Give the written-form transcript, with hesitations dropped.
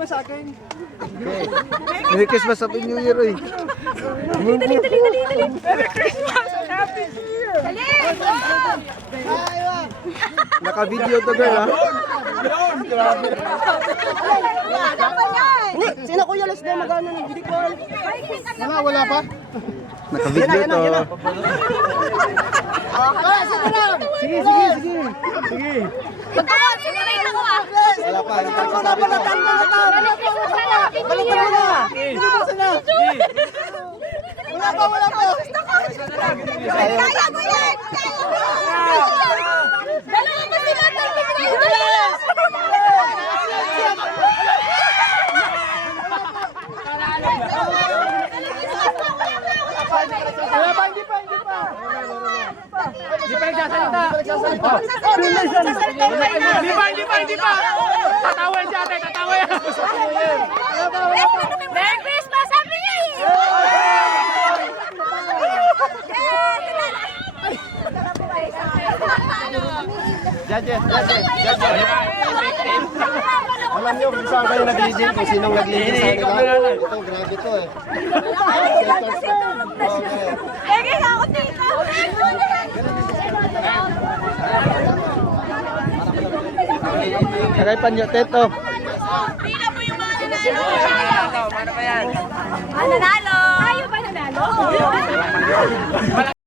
naman sa akin. Okay. Merry Christmas, Happy New Year, oy. Dali. Merry Christmas and Happy New Year. Dali. Naka-video to, girl, ha? Sino Kuya Les na magano ng hindi ko alam. Wala pa? Naka-video to. Sige. Magkakasimulit ako ah. Wala pa. Balatan mo na. Wala pa. Kaya ko yan. Dalawa pa sila. Hindi pa nagsasalita. Hindi pa. Tatawa siya, tatawa yan. Merry Christmas, Happy New Year! Judges. Alam niyo kung saan kayo nag-leading, kung sinong nag-leading sa kanila. Ito, grabe to eh. Lagi ka ako dito. Sakay pa niyo, Teto. Pila mo yung mga nanalo. Manalo ba yan? Nanalo? Tayo ba nanalo?